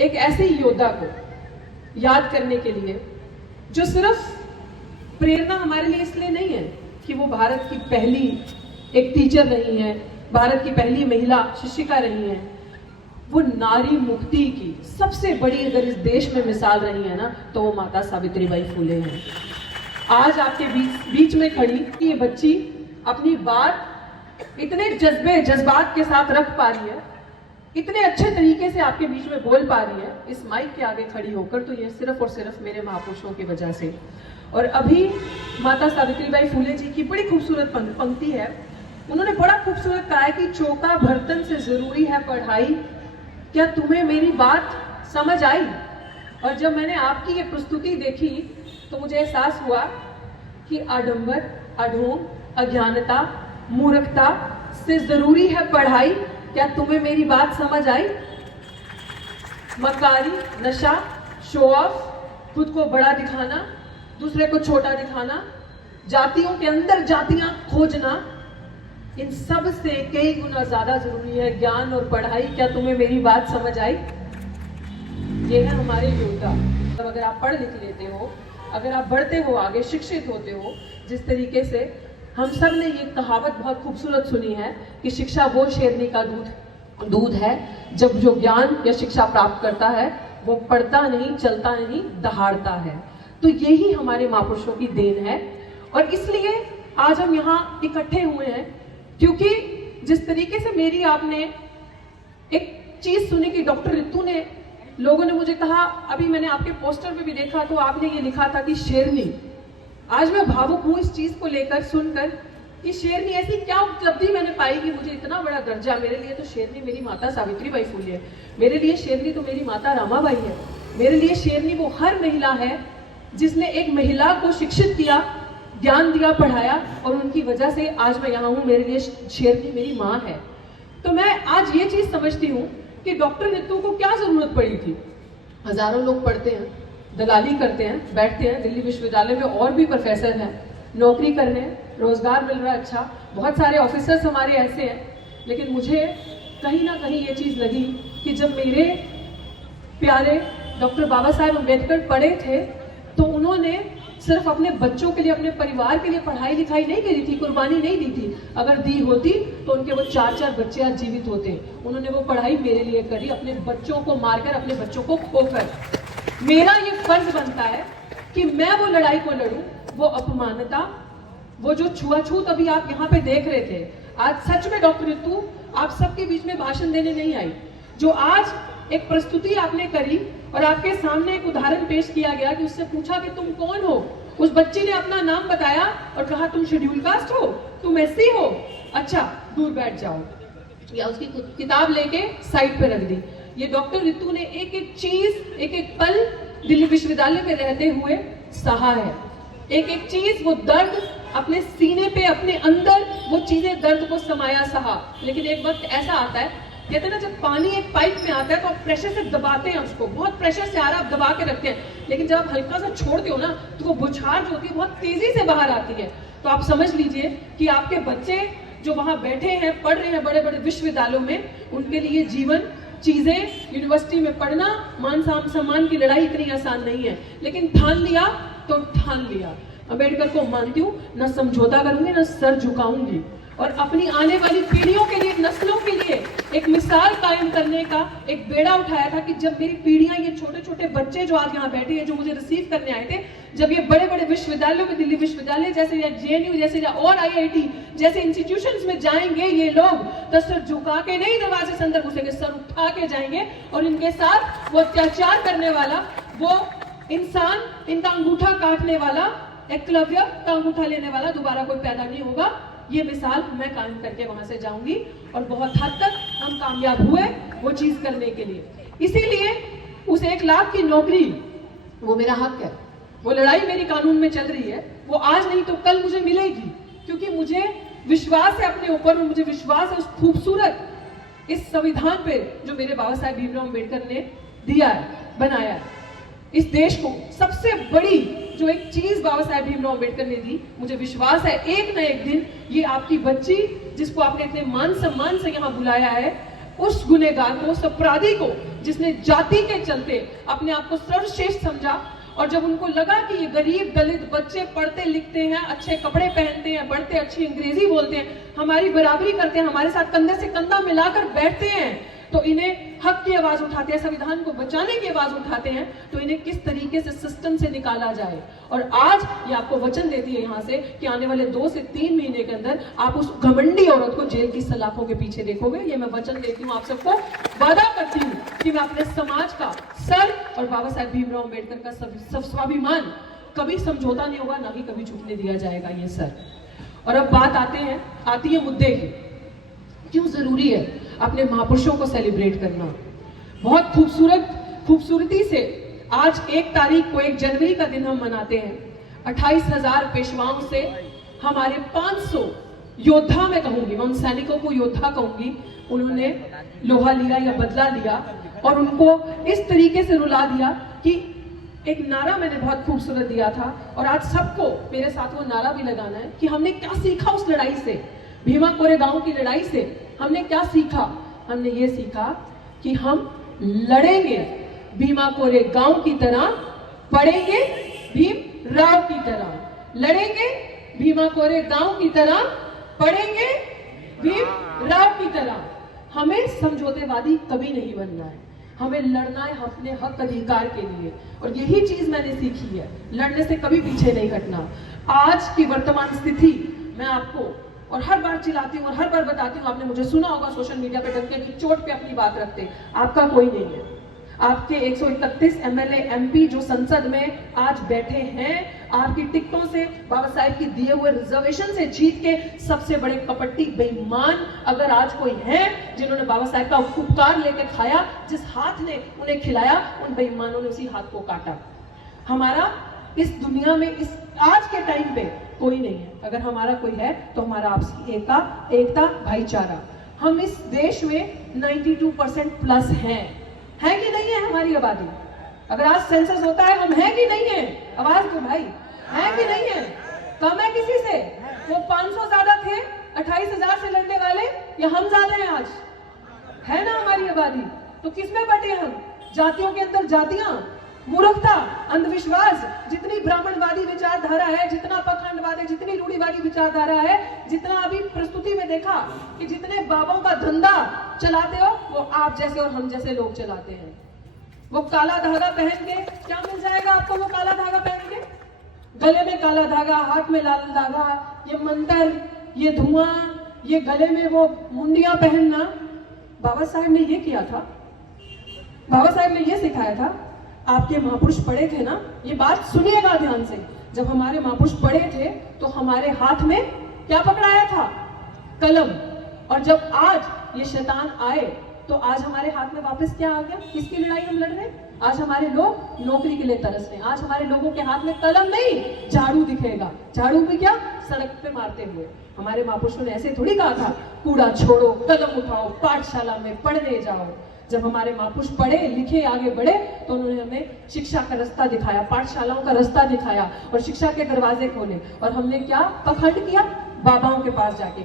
एक ऐसे योद्धा को याद करने के लिए जो सिर्फ प्रेरणा हमारे लिए इसलिए नहीं है कि वो भारत की पहली एक टीचर रही हैं, भारत की पहली महिला शिक्षिका रही हैं, वो नारी मुक्ति की सबसे बड़ी अगर इस देश में मिसाल रही है ना, तो वो माता सावित्रीबाई फुले हैं। आज आपके बीच में खड़ी ये बच्ची अपनी बात इतने जज्बात के साथ रख पा रही है, इतने अच्छे तरीके से आपके बीच में बोल पा रही है इस माइक के आगे खड़ी होकर, तो ये सिर्फ और सिर्फ मेरे महापुरुषों की वजह से। और अभी माता सावित्रीबाई फुले जी की बड़ी खूबसूरत पंक्ति है, उन्होंने बड़ा खूबसूरत कहा है कि चौका बर्तन से जरूरी है पढ़ाई, क्या तुम्हें मेरी बात समझ आई? और जब मैंने आपकी ये प्रस्तुति देखी तो मुझे एहसास हुआ कि आडंबर, अढोंग, अज्ञानता, मूर्खता से जरूरी है पढ़ाई, क्या तुम्हें मेरी बात समझ आई? मकारी, नशा, शो ऑफ, खुद को बड़ा दिखाना, दूसरे को छोटा दिखाना, जातियों के अंदर जातियां खोजना, इन सब से कई गुना ज्यादा जरूरी है ज्ञान और पढ़ाई, क्या तुम्हें मेरी बात समझ आई? ये है हमारे योद्धा। तो अगर आप पढ़ लिख लेते हो, अगर आप बढ़ते हो आगे, शिक्षित होते हो, जिस तरीके से हम सब ने ये कहावत बहुत खूबसूरत सुनी है कि शिक्षा वो शेरनी का दूध है, जब जो ज्ञान या शिक्षा प्राप्त करता है वो पढ़ता नहीं, चलता नहीं, दहाड़ता है। तो यही हमारे महापुरुषों की देन है। और इसलिए आज हम यहाँ इकट्ठे हुए हैं क्योंकि जिस तरीके से मेरी आपने एक चीज सुनी कि डॉक्टर रितु ने, लोगों ने मुझे कहा, अभी मैंने आपके पोस्टर पे भी देखा तो आपने ये लिखा था कि शेरनी। आज मैं भावुक हूं इस चीज को लेकर सुनकर कि शेरनी ऐसी क्या उपलब्धि मैंने पाई कि मुझे इतना बड़ा दर्जा। मेरे लिए तो शेरनी मेरी माता सावित्रीबाई फुले है, मेरे लिए शेरनी तो मेरी माता रामाबाई है, मेरे लिए शेरनी वो हर महिला है जिसने एक महिला को शिक्षित किया, ज्ञान दिया, पढ़ाया, और उनकी वजह से आज मैं यहाँ हूँ। मेरे लिए शेरनी मेरी माँ है। तो मैं आज ये चीज समझती हूँ कि डॉक्टर रितु को क्या जरूरत पड़ी थी। हजारों लोग पढ़ते हैं, दलाली करते हैं, बैठते हैं, दिल्ली विश्वविद्यालय में और भी प्रोफेसर हैं, नौकरी कर रहे हैं, रोजगार मिल रहा है, अच्छा, बहुत सारे ऑफिसर्स हमारे ऐसे हैं। लेकिन मुझे कहीं ना कहीं ये चीज लगी कि जब मेरे प्यारे डॉक्टर बाबा साहेब अम्बेडकर पढ़े थे तो उन्होंने सिर्फ अपने बच्चों के लिए, अपने परिवार के लिए पढ़ाई लिखाई नहीं करी थी, कुर्बानी नहीं दी थी। अगर दी होती तो उनके वो 4-4 बच्चे आज जीवित होते। उन्होंने वो पढ़ाई मेरे लिए करी, अपने बच्चों को मारकर, अपने बच्चों को खोकर। मेरा ये फर्ज बनता है कि मैं वो लड़ाई को लड़ूं, वो अपमानता, वो जो छुआछूत अभी आप यहाँ पे देख रहे थे। आज सच में डॉक्टर रितु आप सबके बीच में भाषण देने नहीं आई, जो आज एक प्रस्तुति आपने करी और आपके सामने एक उदाहरण पेश किया गया कि उससे पूछा कि तुम कौन हो, उस बच्ची ने अपना नाम बताया और कहा तुम शेड्यूल कास्ट हो, तुम एससी हो, अच्छा दूर बैठ जाओ, या उसकी किताब लेके साइड पे रख दी। ये डॉक्टर रितु ने एक एक चीज, एक एक पल दिल्ली विश्वविद्यालय में रहते हुए सहा है। एक एक चीज, वो दर्द अपने सीने पे, अपने अंदर वो चीजें, दर्द को समाया, सहा। लेकिन एक वक्त ऐसा आता है, कहते हैं ना, जब पानी एक पाइप में आता है तो आप प्रेशर से दबाते हैं उसको, बहुत प्रेशर से आ रहा है, आप दबा के रखते हैं, लेकिन जब आप हल्का सा छोड़ते हो ना तो वो बुछार जो होती है बहुत तेजी से बाहर आती है। तो आप समझ लीजिए कि आपके बच्चे जो वहां बैठे हैं, पढ़ रहे हैं बड़े बड़े विश्वविद्यालयों में, उनके लिए जीवन, चीजें, यूनिवर्सिटी में पढ़ना, मान सम्मान की लड़ाई इतनी आसान नहीं है। लेकिन ठान लिया तो ठान लिया। अम्बेडकर को मानती हूँ, न समझौता करूंगी, न सर झुकाऊंगी, और अपनी आने वाली पीढ़ियों के लिए, नस्लों के लिए एक मिसाल कायम करने का एक बेड़ा उठाया था कि जब मेरी पीढ़ियां, ये छोटे छोटे बच्चे जो आज यहाँ बैठे हैं, जो मुझे रिसीव करने आए थे, जब ये बड़े बड़े विश्वविद्यालयों में, दिल्ली विश्वविद्यालय जैसे या जेएनयू जैसे या और आईआईटी जैसे इंस्टीट्यूशंस में जाएंगे, ये लोग तो सर झुका के नहीं दरवाजे से अंदर घुसेंगे, सर उठा के जाएंगे, और इनके साथ वो अत्याचार करने वाला, वो इंसान, इनका अंगूठा काटने वाला, एकलव्य का अंगूठा लेने वाला दोबारा कोई पैदा नहीं होगा। ये मिसाल मैं कायम करके वहां से जाऊंगी, और बहुत हद तक हम कामयाब हुए वो चीज करने के लिए। इसीलिए उस 1 लाख की नौकरी वो मेरा हक है, वो लड़ाई मेरी कानून में चल रही है, वो आज नहीं तो कल मुझे मिलेगी, क्योंकि मुझे विश्वास है अपने ऊपर, और मुझे विश्वास है उस खूबसूरत इस संविधान पे जो मेरे बाबा साहेब भीमराव अम्बेडकर ने दिया है, बनाया है। इस देश को सबसे बड़ी जो एक चीज बाबा साहेब भीमराव अम्बेडकर ने दी, मुझे विश्वास है एक न एक दिन ये आपकी बच्ची, जिसको आपने इतने मान सम्मान से यहाँ बुलाया है, उस गुनहगार को, उस अपराधी को जिसने जाति के चलते अपने आप को सर्वश्रेष्ठ समझा, और जब उनको लगा कि ये गरीब दलित बच्चे पढ़ते लिखते हैं, अच्छे कपड़े पहनते हैं, बढ़ते अच्छी अंग्रेजी बोलते हैं, हमारी बराबरी करते हैं, हमारे साथ कंधे से कंधा मिलाकर बैठते हैं, तो इन्हें हक की आवाज उठाते हैं, संविधान को बचाने की आवाज उठाते हैं, तो इन्हें किस तरीके से सिस्टम से निकाला जाए। और आज ये आपको वचन देती है यहाँ से कि आने वाले 2 से 3 महीने के अंदर आप उस घमंडी औरत को जेल की सलाखों के पीछे देखोगे। ये मैं वचन देती हूँ आप सबको, वादा करती हूँ कि मैं अपने समाज का सर और बाबा साहेब भीमराव अम्बेडकर का सब स्वाभिमान कभी समझौता नहीं होगा, ना ही कभी झुकने दिया जाएगा ये सर। और अब बात आती है मुद्दे की, क्यों जरूरी है अपने महापुरुषों को सेलिब्रेट करना। बहुत खूबसूरती से आज 1 तारीख को 1 जनवरी का दिन हम मनाते हैं। 28,000 पेशवाओं से हमारे 500 योद्धा, मैं कहूंगी, मैं उन सैनिकों को योद्धा कहूंगी, उन्होंने लोहा लिया या बदला लिया और उनको इस तरीके से रुला दिया कि एक नारा मैंने बहुत खूबसूरत दिया था, और आज सबको मेरे साथ वो नारा भी लगाना है कि हमने क्या सीखा उस लड़ाई से, भीमा कोरेगांव की लड़ाई से हमने क्या सीखा। हमने ये सीखा कि हम लड़ेंगे भीमा कोरेगांव की तरह, पढ़ेंगे भीमराव की तरह, लड़ेंगे भीमा कोरेगांव की तरह, पढ़ेंगे भीमराव की तरह। हमें समझौतेवादी कभी नहीं बनना है, हमें लड़ना है अपने हक अधिकार के लिए, और यही चीज मैंने सीखी है, लड़ने से कभी पीछे नहीं हटना। आज की वर्तमान स्थिति मैं आपको और हर बार चिल्लाती हूँ और हर बार बताती हूँ, आपने मुझे सुना होगा सोशल मीडिया पे डंके की चोट पे अपनी बात रखते, आपका कोई नहीं है। आपके 131 एमएलए एमपी जो संसद में आज बैठे हैं, आपकी टिकटों से, बाबा साहेब की दिए हुए रिजर्वेशन से जीत के सबसे बड़े कपट्टी बेईमान अगर आज कोई है जिन्होंने बाबा साहेब का उपकार लेके खाया, जिस हाथ ने उन्हें खिलाया, उन बेईमानों ने उसी हाथ को काटा। हमारा इस दुनिया में इस आज के टाइम पे कोई नहीं है, अगर हमारा कोई है तो हमारा आपसी एकता भाईचारा। हम इस देश में 92% प्लस है कि नहीं है हमारी आबादी? अगर आज सेंसस होता है, हम है कि नहीं है? आवाज दो भाई, है कि नहीं है? कम है किसी से? वो 500 ज्यादा थे 28,000 से लड़ने वाले, या हम ज्यादा हैं आज? है ना हमारी आबादी? तो किसमें बटे हम? जातियों के अंदर जातियां, मूर्खता, अंधविश्वास, जितनी ब्राह्मणवादी विचारधारा है, जितना पखंडवाद है, जितनी रूढ़िवादी विचारधारा है, जितना अभी प्रस्तुति में देखा कि जितने बाबों का धंधा चलाते हो वो आप जैसे और हम जैसे लोग चलाते हैं। वो काला धागा पहन के क्या मिल जाएगा आपको? वो काला धागा पहन के, गले में काला धागा, हाथ में लाल धागा, ये मंत्र, ये धुआं, ये गले में वो मुंडियां पहनना, बाबा साहेब ने ये किया था, बाबा साहेब ने ये सिखाया था। आपके महापुरुष पढ़े थे ना, ये बात सुनिएगा ध्यान से, जब हमारे महापुरुष पढ़े थे तो हमारे हाथ में क्या पकड़ाया था? कलम। और जब आज ये शैतान आए तो आज हमारे हाथ में वापस क्या आ गया? किसकी लड़ाई हम लड़ रहे हैं? आज हमारे लोग नौकरी के लिए तरस रहे हैं। आज हमारे लोगों के हाथ में कलम नहीं, झाड़ू दिखेगा। झाड़ू भी क्या? सड़क पे मारते हुए। हमारे महापुरुषों ने ऐसे थोड़ी कहा था कूड़ा छोड़ो, कलम उठाओ, पाठशाला में पढ़ने जाओ। जब हमारे महापुरुष पढ़े लिखे आगे बढ़े तो उन्होंने हमें शिक्षा का रास्ता दिखाया, पाठशालाओं का रास्ता दिखाया और शिक्षा के दरवाजे खोले। और हमने क्या पखंड किया? बाबाओं के पास जाके।